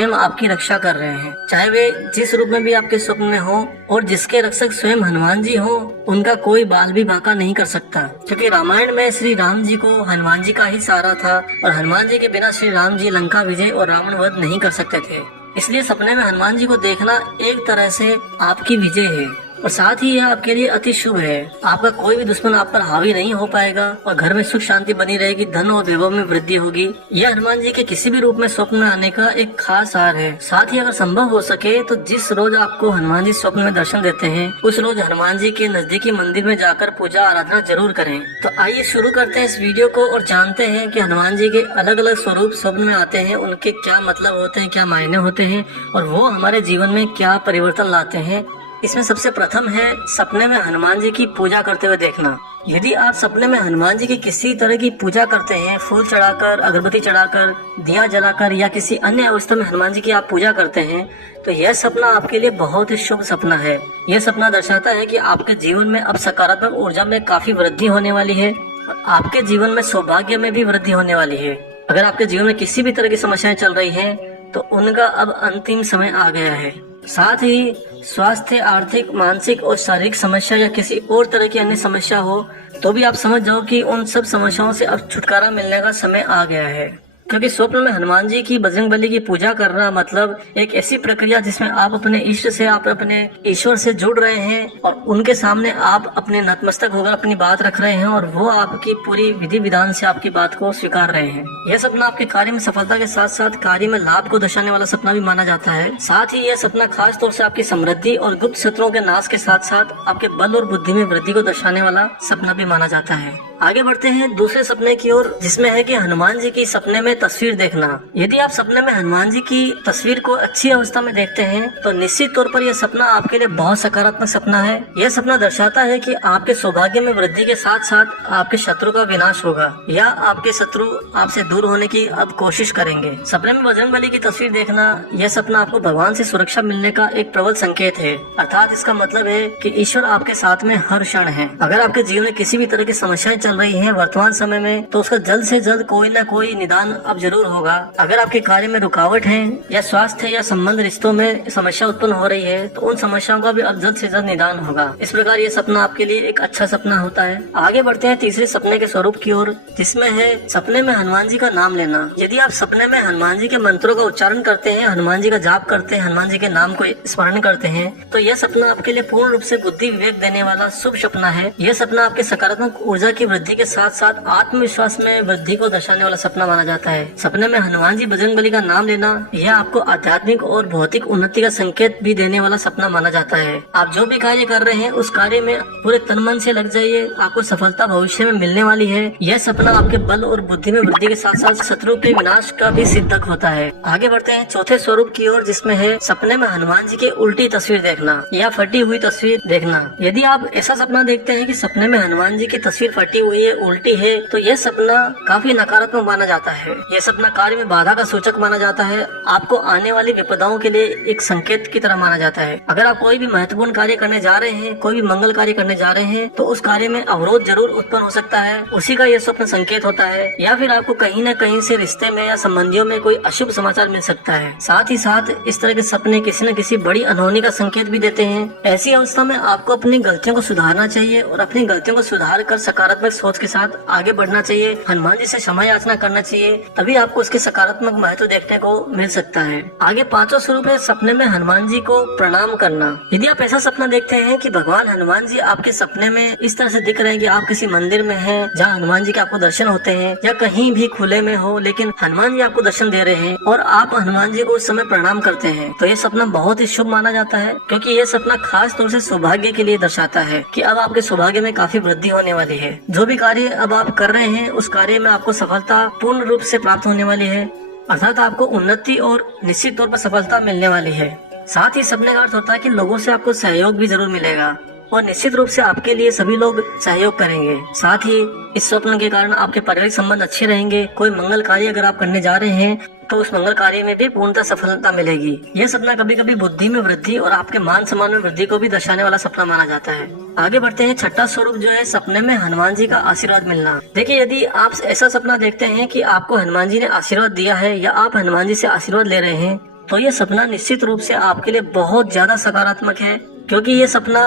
स्वयं आपकी रक्षा कर रहे हैं, चाहे वे जिस रूप में भी आपके स्वप्न में हो, और जिसके रक्षक स्वयं हनुमान जी हो, उनका कोई बाल भी बांका नहीं कर सकता। क्योंकि रामायण में श्री राम जी को हनुमान जी का ही सहारा था और हनुमान जी के बिना श्री राम जी लंका विजय और रावण वध नहीं कर सकते थे। इसलिए सपने में हनुमान जी को देखना एक तरह से आपकी विजय है और साथ ही यह आपके लिए अति शुभ है। आपका कोई भी दुश्मन आप पर हावी नहीं हो पाएगा और घर में सुख शांति बनी रहेगी, धन और वैभव में वृद्धि होगी। यह हनुमान जी के किसी भी रूप में स्वप्न में आने का एक खास सार है। साथ ही अगर संभव हो सके तो जिस रोज आपको हनुमान जी स्वप्न में दर्शन देते हैं, उस रोज हनुमान जी के नजदीकी मंदिर में जाकर पूजा आराधना जरूर करें। तो आइए शुरू करते हैं इस वीडियो को और जानते हैं कि हनुमान जी के अलग अलग स्वरूप स्वप्न में आते हैं, उनके क्या मतलब होते हैं, क्या मायने होते हैं और वो हमारे जीवन में क्या परिवर्तन लाते हैं। इसमें सबसे प्रथम है सपने में हनुमान जी की पूजा करते हुए देखना। यदि आप सपने में हनुमान जी की किसी तरह की पूजा करते हैं, फूल चढ़ाकर, अगरबत्ती चढ़ाकर, दिया जलाकर या किसी अन्य अवस्था में हनुमान जी की आप पूजा करते हैं, तो यह सपना आपके लिए बहुत ही शुभ सपना है। यह सपना दर्शाता है कि आपके जीवन में अब सकारात्मक ऊर्जा में काफी वृद्धि होने वाली है और आपके जीवन में सौभाग्य में भी वृद्धि होने वाली है। अगर आपके जीवन में किसी भी तरह की समस्याएं चल रही है तो उनका अब अंतिम समय आ गया है। साथ ही स्वास्थ्य, आर्थिक, मानसिक और शारीरिक समस्या या किसी और तरह की अन्य समस्या हो तो भी आप समझ जाओ कि उन सब समस्याओं से अब छुटकारा मिलने का समय आ गया है। क्योंकि स्वप्न में हनुमान जी की, बजरंगबली की पूजा करना मतलब एक ऐसी प्रक्रिया जिसमें आप अपने इष्ट से, आप अपने ईश्वर से जुड़ रहे हैं और उनके सामने आप अपने नतमस्तक होकर अपनी बात रख रहे हैं और वो आपकी पूरी विधि विधान से आपकी बात को स्वीकार रहे हैं। यह सपना आपके कार्य में सफलता के साथ साथ कार्य में लाभ को दर्शाने वाला सपना भी माना जाता है। साथ ही यह सपना खास तौर से आपकी समृद्धि और गुप्त शत्रुओं के नाश के साथ साथ आपके बल और बुद्धि में वृद्धि को दर्शाने वाला सपना भी माना जाता है। आगे बढ़ते हैं दूसरे सपने की ओर, जिसमें है कि हनुमान जी की सपने में तस्वीर देखना। यदि आप सपने में हनुमान जी की तस्वीर को अच्छी अवस्था में देखते हैं तो निश्चित तौर पर यह सपना आपके लिए बहुत सकारात्मक सपना है। यह सपना दर्शाता है कि आपके सौभाग्य में वृद्धि के साथ साथ आपके शत्रु का विनाश होगा या आपके शत्रु आपसे दूर होने की अब कोशिश करेंगे। सपने में बजरंगबली की तस्वीर देखना, यह सपना आपको भगवान से सुरक्षा मिलने का एक प्रबल संकेत है। अर्थात इसका मतलब है कि ईश्वर आपके साथ में हर क्षण है। अगर आपके जीवन में किसी भी तरह की समस्याएं चल रही है वर्तमान समय में तो उसका जल्द से जल्द कोई न कोई निदान अब जरूर होगा। अगर आपके कार्य में रुकावट है या स्वास्थ्य या संबंध रिश्तों में समस्या उत्पन्न हो रही है तो उन समस्याओं का भी अब जल्द से जल्द निदान होगा। इस प्रकार ये सपना आपके लिए एक अच्छा सपना होता है। आगे बढ़ते हैं तीसरे सपने के स्वरूप की ओर, जिसमें है सपने में हनुमान जी का नाम लेना। यदि आप सपने में हनुमान जी के मंत्रों का उच्चारण करते हैं, हनुमान जी का जाप करते हैं, हनुमान जी के नाम को स्मरण करते हैं तो यह सपना आपके लिए पूर्ण रूप से बुद्धि विवेक देने वाला शुभ सपना है। यह सपना आपके सकारात्मक ऊर्जा की वृद्धि के साथ साथ आत्मविश्वास में वृद्धि को दर्शाने वाला सपना माना जाता है। सपने में हनुमान जी, बजरंगबली का नाम लेना यह आपको आध्यात्मिक और भौतिक उन्नति का संकेत भी देने वाला सपना माना जाता है। आप जो भी कार्य कर रहे हैं उस कार्य में पूरे तन मन से लग जाइए, आपको सफलता भविष्य में मिलने वाली है। यह सपना आपके बल और बुद्धि में वृद्धि के साथ साथ शत्रु के विनाश का भी सिद्धक होता है। आगे बढ़ते हैं चौथे स्वरूप की ओर, जिसमें है सपने में हनुमान जी के उल्टी तस्वीर देखना या फटी हुई तस्वीर देखना। यदि आप ऐसा सपना देखते हैं कि सपने में हनुमान जी की तस्वीर फटी हुई है, उल्टी है, तो यह सपना काफी नकारात्मक माना जाता है। यह सपना कार्य में बाधा का सूचक माना जाता है। आपको आने वाली विपदाओं के लिए एक संकेत की तरह माना जाता है। अगर आप कोई भी महत्वपूर्ण कार्य करने जा रहे हैं, कोई भी मंगल कार्य करने जा रहे हैं तो उस कार्य में अवरोध जरूर उत्पन्न हो सकता है, उसी का यह स्वप्न संकेत होता है। या फिर आपको कहीं न कहीं से रिश्ते में या संबंधियों में कोई अशुभ समाचार मिल सकता है। साथ ही साथ इस तरह के सपने किसी न किसी बड़ी अनहोनी का संकेत भी देते हैं। ऐसी अवस्था में आपको अपनी गलतियों को सुधारना चाहिए और अपनी गलतियों को सुधार कर सकारात्मक सोच के साथ आगे बढ़ना चाहिए। हनुमान जी से क्षमा याचना करना चाहिए, तभी आपको उसके सकारात्मक महत्व देखने को मिल सकता है। आगे पांचवा स्वरूप है सपने में हनुमान जी को प्रणाम करना। यदि आप ऐसा सपना देखते हैं कि भगवान हनुमान जी आपके सपने में इस तरह से दिख रहे हैं कि आप किसी मंदिर में हैं जहां हनुमान जी के आपको दर्शन होते हैं या कहीं भी खुले में हो, लेकिन हनुमान जी आपको दर्शन दे रहे हैं और आप हनुमान जी को उस समय प्रणाम करते हैं, तो यह सपना बहुत ही शुभ माना जाता है। क्योंकि यह सपना खास तौर से सौभाग्य के लिए दर्शाता है कि अब आपके सौभाग्य में काफी वृद्धि होने वाली है। जो भी कार्य अब आप कर रहे हैं उस कार्य में आपको सफलता पूर्ण रूप से प्राप्त होने वाली है, अर्थात आपको उन्नति और निश्चित तौर पर सफलता मिलने वाली है। साथ ही सपने का अर्थ होता है कि लोगों से आपको सहयोग भी जरूर मिलेगा और निश्चित रूप से आपके लिए सभी लोग सहयोग करेंगे। साथ ही इस स्वप्न के कारण आपके पारिवारिक संबंध अच्छे रहेंगे। कोई मंगल कार्य अगर आप करने जा रहे हैं तो उस मंगल कार्य में भी पूर्णतः सफलता मिलेगी। यह सपना कभी कभी बुद्धि में वृद्धि और आपके मान सम्मान में वृद्धि को भी दर्शाने वाला सपना माना जाता है। आगे बढ़ते हैं छठा स्वरूप जो है सपने में हनुमान जी का आशीर्वाद मिलना। देखिए, यदि आप ऐसा सपना देखते हैं कि आपको हनुमान जी ने आशीर्वाद दिया है या आप हनुमान जी से आशीर्वाद ले रहे हैं तो ये सपना निश्चित रूप से आपके लिए बहुत ज्यादा सकारात्मक है, क्योंकि ये सपना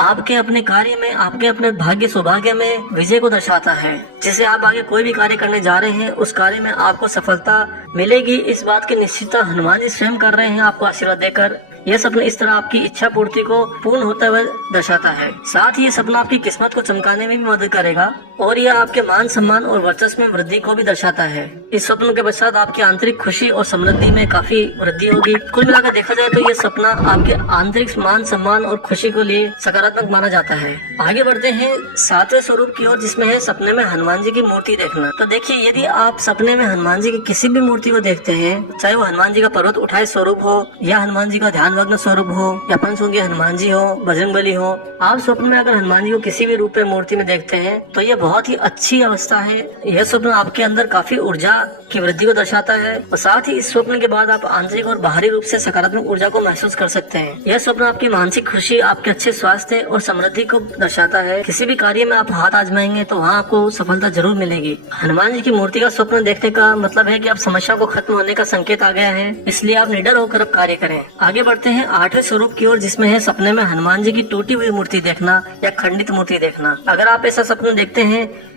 आपके अपने कार्य में, आपके अपने भाग्य सौभाग्य में विजय को दर्शाता है। जिसे आप आगे कोई भी कार्य करने जा रहे हैं उस कार्य में आपको सफलता मिलेगी, इस बात की निश्चितता हनुमान जी स्वयं कर रहे हैं आपको आशीर्वाद देकर। यह सपना इस तरह आपकी इच्छा पूर्ति को पूर्ण होते हुए दर्शाता है। साथ ही ये सपना आपकी किस्मत को चमकाने में भी मदद करेगा और यह आपके मान सम्मान और वर्चस्व में वृद्धि को भी दर्शाता है। इस सपनों के पश्चात आपकी आंतरिक खुशी और समृद्धि में काफी वृद्धि होगी। कुल मिलाकर देखा जाए तो यह सपना आपके आंतरिक मान सम्मान और खुशी को लिए सकारात्मक माना जाता है। आगे बढ़ते हैं 7वें स्वरूप की ओर, जिसमें है सपने में हनुमान जी की मूर्ति देखना। तो देखिए, यदि आप सपने में हनुमान जी की किसी भी मूर्ति को देखते हैं, चाहे वो हनुमान जी का पर्वत उठाए स्वरूप हो या हनुमान जी का ध्यानमग्न स्वरूप हो या पंचमुखी हनुमान जी हो, बजरंगबली हो, आप स्वप्न में अगर हनुमान जी को किसी भी रूप में मूर्ति में देखते हैं तो ये बहुत ही अच्छी अवस्था है। यह स्वप्न आपके अंदर काफी ऊर्जा की वृद्धि को दर्शाता है और साथ ही इस स्वप्न के बाद आप आंतरिक और बाहरी रूप से सकारात्मक ऊर्जा को महसूस कर सकते हैं। यह स्वप्न आपकी मानसिक खुशी, आपके अच्छे स्वास्थ्य और समृद्धि को दर्शाता है। किसी भी कार्य में आप हाथ आजमाएंगे तो वहाँ आपको सफलता जरूर मिलेगी। हनुमान जी की मूर्ति का स्वप्न देखने का मतलब है कि आप समस्या को खत्म होने का संकेत आ गया है, इसलिए आप निडर होकर अब कार्य करें। आगे बढ़ते हैं 8वें स्वरूप की ओर, जिसमें है सपने में हनुमान जी की टूटी हुई मूर्ति देखना या खंडित मूर्ति देखना। अगर आप ऐसा सपना देखते हैं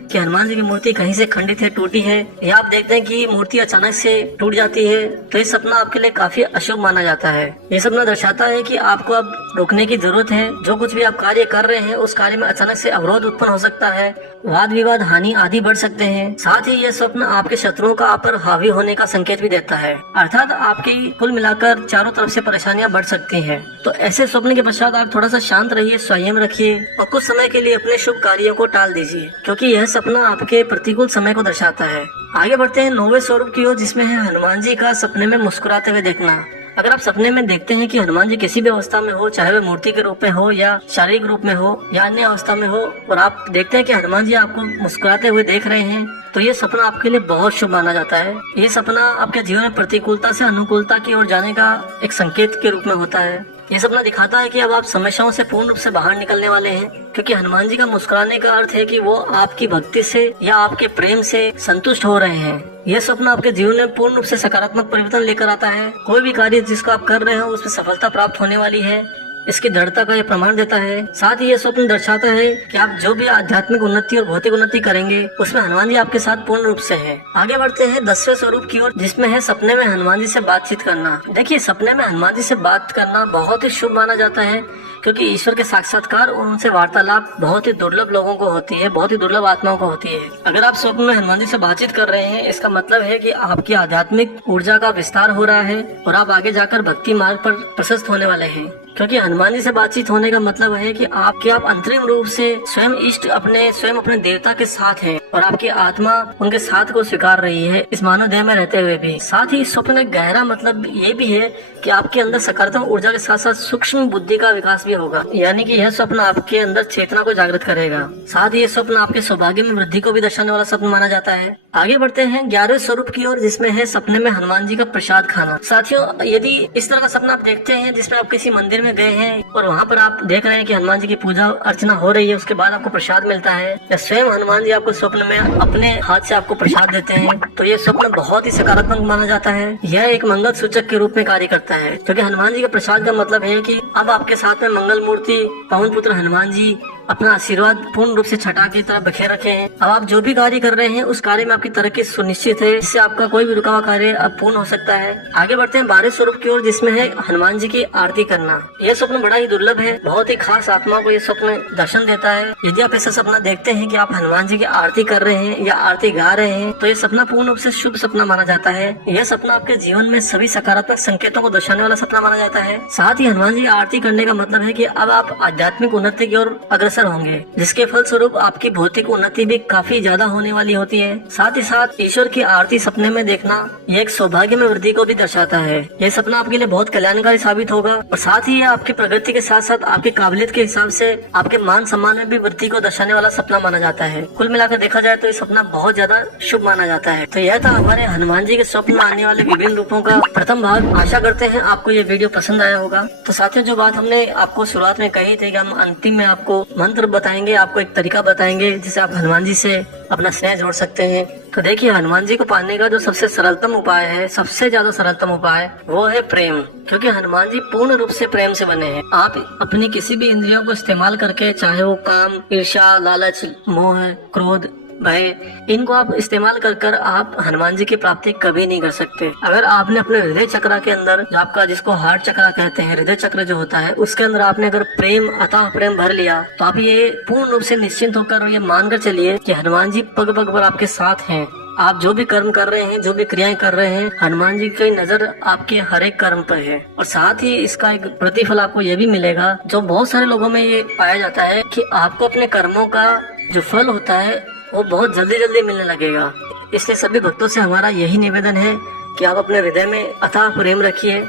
कि हनुमान जी की मूर्ति कहीं से खंडित है, टूटी है, या आप देखते हैं कि मूर्ति अचानक से टूट जाती है, तो ये सपना आपके लिए काफी अशुभ माना जाता है। ये सपना दर्शाता है कि आपको अब रोकने की जरूरत है। जो कुछ भी आप कार्य कर रहे हैं उस कार्य में अचानक से अवरोध उत्पन्न हो सकता है, वाद विवाद, हानि आदि बढ़ सकते हैं। साथ ही यह स्वप्न आपके शत्रुओं का आप पर हावी होने का संकेत भी देता है, अर्थात आपकी कुल मिलाकर चारों तरफ से परेशानियां बढ़ सकती हैं। तो ऐसे स्वप्न के पश्चात आप थोड़ा सा शांत रहिए, संयम रखिए और कुछ समय के लिए अपने शुभ कार्यों को टाल दीजिए, क्योंकि यह सपना आपके प्रतिकूल समय को दर्शाता है। आगे बढ़ते हैं 9वें स्वरूप की ओर, जिसमें है हनुमान जी का सपने में मुस्कुराते हुए देखना। अगर आप सपने में देखते हैं कि हनुमान जी किसी भी अवस्था में हो, चाहे वह मूर्ति के रूप में हो या शारीरिक रूप में हो या अन्य अवस्था में हो, और आप देखते हैं कि हनुमान जी आपको मुस्कुराते हुए देख रहे हैं, तो ये सपना आपके लिए बहुत शुभ माना जाता है। ये सपना आपके जीवन में प्रतिकूलता से अनुकूलता की ओर जाने का एक संकेत के रूप में होता है। ये सपना दिखाता है कि अब आप समस्याओं से पूर्ण रूप से बाहर निकलने वाले हैं, क्योंकि हनुमान जी का मुस्कुराने का अर्थ है कि वो आपकी भक्ति से या आपके प्रेम से संतुष्ट हो रहे हैं। यह सपना आपके जीवन में पूर्ण रूप से सकारात्मक परिवर्तन लेकर आता है। कोई भी कार्य जिसको आप कर रहे हो उसमें सफलता प्राप्त होने वाली है, इसकी दृढ़ता का यह प्रमाण देता है। साथ ही यह स्वप्न दर्शाता है कि आप जो भी आध्यात्मिक उन्नति और भौतिक उन्नति करेंगे उसमें हनुमान जी आपके साथ पूर्ण रूप से है। आगे बढ़ते हैं 10वें स्वरूप की ओर, जिसमें है सपने में हनुमान जी से बातचीत करना। देखिए, सपने में हनुमान जी से बात करना बहुत ही शुभ माना जाता है, क्योंकि ईश्वर के साक्षात्कार और उनसे वार्तालाप बहुत ही दुर्लभ लोगों को होती है, बहुत ही दुर्लभ आत्माओं को होती है। अगर आप स्वप्न में हनुमान जी से बातचीत कर रहे हैं, इसका मतलब है कि आपकी आध्यात्मिक ऊर्जा का विस्तार हो रहा है और आप आगे जाकर भक्ति मार्ग पर प्रशस्त होने वाले हैं। क्योंकि हनुमान जी से बातचीत होने का मतलब है कि आप अंतरिम रूप से स्वयं इष्ट स्वयं अपने देवता के साथ हैं और आपकी आत्मा उनके साथ को स्वीकार रही है इस मानव देह में रहते हुए भी। साथ ही इस स्वप्न का गहरा मतलब ये भी है कि आपके अंदर सकारात्मक ऊर्जा के साथ साथ सूक्ष्म बुद्धि का विकास भी होगा, यानी कि यह स्वप्न आपके अंदर चेतना को जागृत करेगा। साथ ही यह स्वप्न आपके सौभाग्य में वृद्धि को भी दर्शाने वाला स्वप्न माना जाता है। आगे बढ़ते हैं 11वें स्वरूप की ओर, जिसमें है सपने में हनुमान जी का प्रसाद खाना। साथियों, यदि इस तरह का सपना आप देखते हैं जिसमें आप किसी मंदिर में गए हैं और वहाँ पर आप देख रहे हैं कि हनुमान जी की पूजा अर्चना हो रही है, उसके बाद आपको प्रसाद मिलता है या स्वयं हनुमान जी आपको स्वप्न में अपने हाथ से आपको प्रसाद देते हैं, तो ये स्वप्न बहुत ही सकारात्मक माना जाता है। यह एक मंगल सूचक के रूप में कार्य करता है, क्योंकि हनुमान जी के प्रसाद का मतलब है कि अब आपके साथ में मंगल मूर्ति पवन पुत्र हनुमान जी अपना आशीर्वाद पूर्ण रूप से छटा की तरह बखेर रखे हैं। अब आप जो भी कार्य कर रहे हैं उस कार्य में आपकी तरक्की सुनिश्चित है, जिससे आपका कोई भी रुका हुआ कार्य अब पूर्ण हो सकता है। आगे बढ़ते हैं 12वें स्वरूप की ओर, जिसमें है हनुमान जी की आरती करना। यह स्वप्न बड़ा ही दुर्लभ है, बहुत ही खास आत्मा को यह स्वप्न दर्शन देता है। यदि आप ऐसा सपना देखते हैं कि आप हनुमान जी की आरती कर रहे हैं या आरती गा रहे हैं, तो यह सपना पूर्ण रूप से शुभ सपना माना जाता है। यह सपना आपके जीवन में सभी सकारात्मक संकेतों को दर्शाने वाला सपना माना जाता है। साथ ही हनुमान जी की आरती करने का मतलब है कि अब आप आध्यात्मिक उन्नति की ओर अग्रसर होंगे, जिसके फलस्वरूप आपकी भौतिक उन्नति भी काफी ज्यादा होने वाली होती है। साथ ही साथ ईश्वर की आरती सपने में देखना यह एक सौभाग्य में वृद्धि को भी दर्शाता है। यह सपना आपके लिए बहुत कल्याणकारी साबित होगा और साथ ही यह आपकी प्रगति के साथ साथ आपकी काबिलियत के हिसाब से आपके मान सम्मान में भी वृद्धि को दर्शाने वाला सपना माना जाता है। कुल मिलाकर देखा जाए तो ये सपना बहुत ज्यादा शुभ माना जाता है। तो यह था हमारे हनुमान जी के स्वप्न में आने वाले विभिन्न रूपों का प्रथम भाग। आशा करते हैं आपको ये वीडियो पसंद आया होगा। तो साथियों, जो बात हमने आपको शुरुआत में कही थी कि हम अंतिम में आपको मंत्र बताएंगे, आपको एक तरीका बताएंगे जिससे आप हनुमान जी से अपना स्नेह जोड़ सकते हैं। तो देखिए, हनुमान जी को पाने का जो सबसे सरलतम उपाय है, सबसे ज्यादा सरलतम उपाय, वो है प्रेम। क्योंकि हनुमान जी पूर्ण रूप से प्रेम से बने हैं। आप अपनी किसी भी इंद्रियों को इस्तेमाल करके, चाहे वो काम, ईर्ष्या, लालच, मोह, क्रोध, भय, इनको आप इस्तेमाल कर आप हनुमान जी की प्राप्ति कभी नहीं कर सकते। अगर आपने अपने हृदय चक्र के अंदर, जो आपका, जिसको हार्ट चक्र कहते हैं, हृदय चक्र जो होता है, उसके अंदर आपने अगर प्रेम, अथाह प्रेम भर लिया, तो आप ये पूर्ण रूप से निश्चिंत होकर ये मानकर चलिए कि हनुमान जी पग पग पर आपके साथ हैं। आप जो भी कर्म कर रहे हैं, जो भी क्रियाएं कर रहे हैं, हनुमान जी की नजर आपके हर एक कर्म पर है। और साथ ही इसका एक प्रतिफल आपको ये भी मिलेगा, जो बहुत सारे लोगों में ये पाया जाता है कि आपको अपने कर्मों का जो फल होता है वो बहुत जल्दी जल्दी मिलने लगेगा। इसलिए सभी भक्तों से हमारा यही निवेदन है कि आप अपने हृदय में अथाह प्रेम रखिए।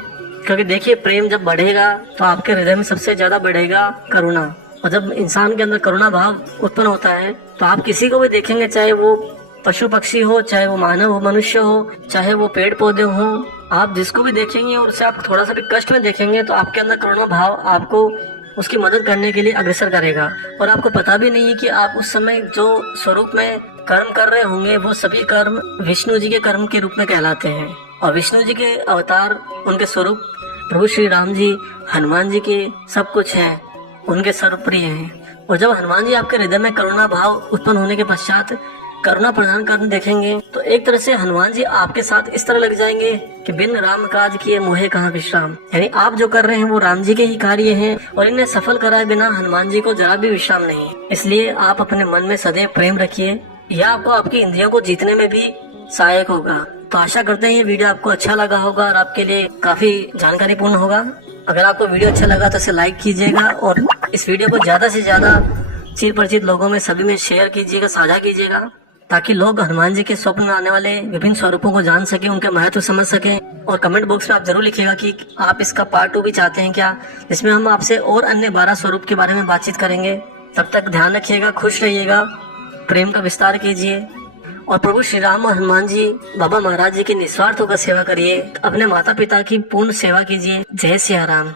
क्योंकि देखिए, प्रेम जब बढ़ेगा तो आपके हृदय में सबसे ज्यादा बढ़ेगा करुणा। और जब इंसान के अंदर करुणा भाव उत्पन्न होता है तो आप किसी को भी देखेंगे, चाहे वो पशु पक्षी हो, चाहे वो मानव हो, मनुष्य हो, चाहे वो पेड़ पौधे हो, आप जिसको भी देखेंगे और उसे आप थोड़ा सा भी कष्ट में देखेंगे तो आपके अंदर करुणा भाव आपको उसकी मदद करने के लिए अग्रसर करेगा। और आपको पता भी नहीं है कि आप उस समय जो स्वरूप में कर्म कर रहे होंगे, वो सभी कर्म विष्णु जी के कर्म के रूप में कहलाते हैं। और विष्णु जी के अवतार, उनके स्वरूप प्रभु श्री राम जी, हनुमान जी के सब कुछ हैं, उनके सर्वप्रिय हैं। और जब हनुमान जी आपके हृदय में करुणा भाव उत्पन्न होने के पश्चात करुणा प्रदान करने देखेंगे तो एक तरह से हनुमान जी आपके साथ इस तरह लग जाएंगे कि बिन राम काज किए मोहे कहाँ विश्राम। यानी आप जो कर रहे हैं वो राम जी के ही कार्य हैं और इन्हें सफल कराए बिना हनुमान जी को जरा भी विश्राम नहीं। इसलिए आप अपने मन में सदैव प्रेम रखिए, यह आपको आपकी इंद्रियों को जीतने में भी सहायक होगा। तो आशा करते हैं ये वीडियो आपको अच्छा लगा होगा और आपके लिए काफी जानकारीपूर्ण होगा। अगर आपको वीडियो अच्छा लगा तो इसे लाइक कीजिएगा और इस वीडियो को ज्यादा से ज्यादा चिर परिचित लोगों में, सभी में शेयर कीजिएगा, साझा कीजिएगा, ताकि लोग हनुमान जी के स्वप्न में आने वाले विभिन्न स्वरूपों को जान सके, उनके महत्व समझ सकें। और कमेंट बॉक्स में आप जरूर लिखिएगा कि आप इसका पार्ट 2 भी चाहते हैं क्या, जिसमें हम आपसे और अन्य 12 स्वरूप के बारे में बातचीत करेंगे। तब तक ध्यान रखिएगा, खुश रहिएगा, प्रेम का विस्तार कीजिए और प्रभु श्री राम और हनुमान जी, बाबा महाराज जी की निस्वार्थ होकर सेवा करिए, अपने माता पिता की पूर्ण सेवा कीजिए। जय सिया राम।